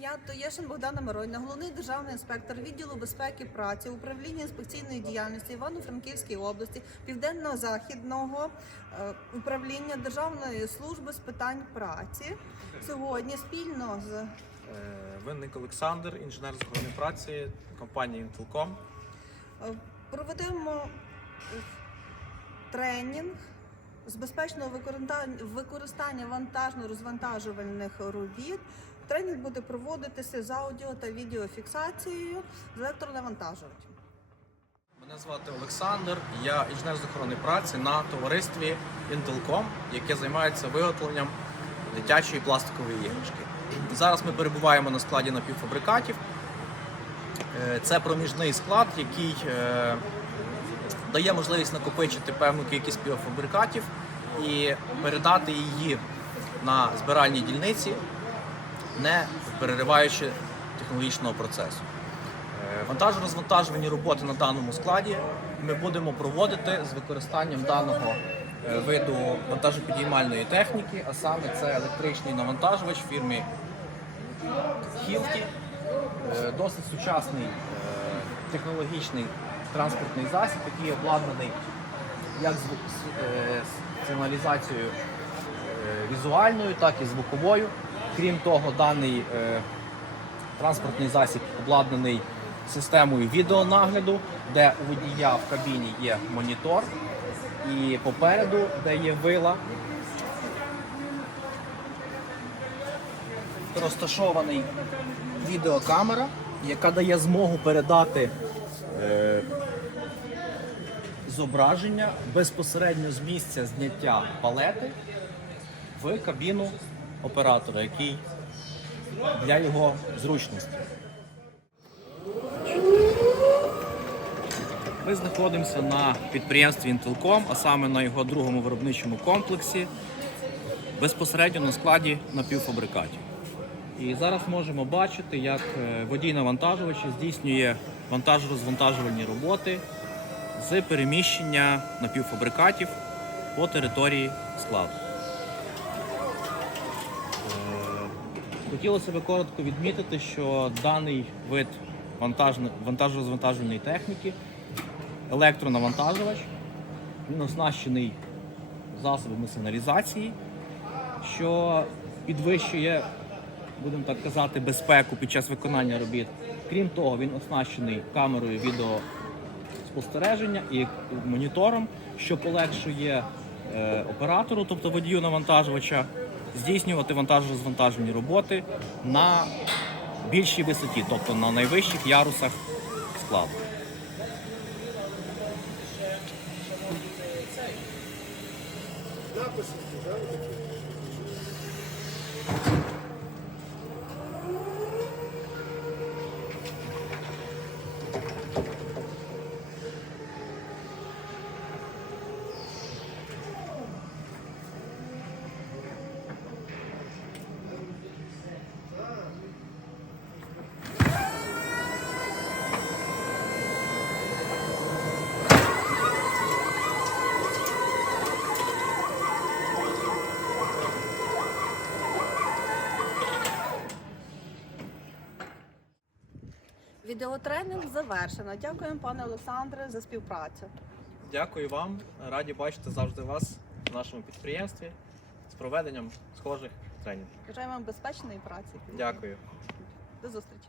Я Тоєшин Богдана Миронівна, головний державний інспектор відділу безпеки праці, управління інспекційної діяльності Івано-Франківській області, південно-західного е, управління Державної служби з питань праці. Сьогодні спільно з Е, Винник Олександр, інженер з охорони праці компанії Intelcom. е, проведемо тренінг з безпечного використання вантажно-розвантажувальних робіт. Тренінг буде проводитися з аудіо та відеофіксацією з електронавантажувачем. Мене звати Олександр, я інженер з охорони праці на товаристві Intelcom, яке займається виготовленням дитячої пластикової іграшки. Зараз ми перебуваємо на складі напівфабрикатів. Е, Це проміжний склад, який е, дає можливість накопичити певну кількість півфабрикатів і передати її на збиральні дільниці, не перериваючи технологічного процесу. Е, Вантажно-розвантажувальні роботи на даному складі ми будемо проводити з використанням даного е, виду вантажопідіймальної техніки, а саме це електричний навантажувач фірми Hilti. Е, Досить сучасний технологічний транспортний засіб, який обладнаний як з сигналізацією візуальною, так і звуковою. Крім того, даний е, транспортний засіб обладнаний системою відеонагляду, де у водія в кабіні є монітор, і попереду, де є вила, розташований відеокамера, яка дає змогу передати е, зображення безпосередньо з місця зняття палети в кабіну оператора, який для його зручності. Ми знаходимося на підприємстві Intelcom, а саме на його другому виробничому комплексі, безпосередньо на складі напівфабрикатів. І зараз можемо бачити, як е, водій навантажувача здійснює вантажно-розвантажувальні роботи з переміщення напівфабрикатів по території складу. Хотілося б коротко відмітити, що даний вид вантажно- вантажно-розвантажувальної техніки, електронавантажувач, він оснащений засобами сигналізації, що підвищує, будемо так казати, безпеку під час виконання робіт. Крім того, він оснащений камерою відеоспостереження і монітором, що полегшує е, оператору, тобто водію навантажувача, здійснювати вантажно-розвантажені роботи на більшій висоті, тобто на найвищих ярусах складу. Відеотренінг завершено. Дякуємо, пане Олександре, за співпрацю. Дякую вам. Раді бачити завжди вас в нашому підприємстві з проведенням схожих тренінгів. Бажаємо вам безпечної праці. Дякую. До зустрічі.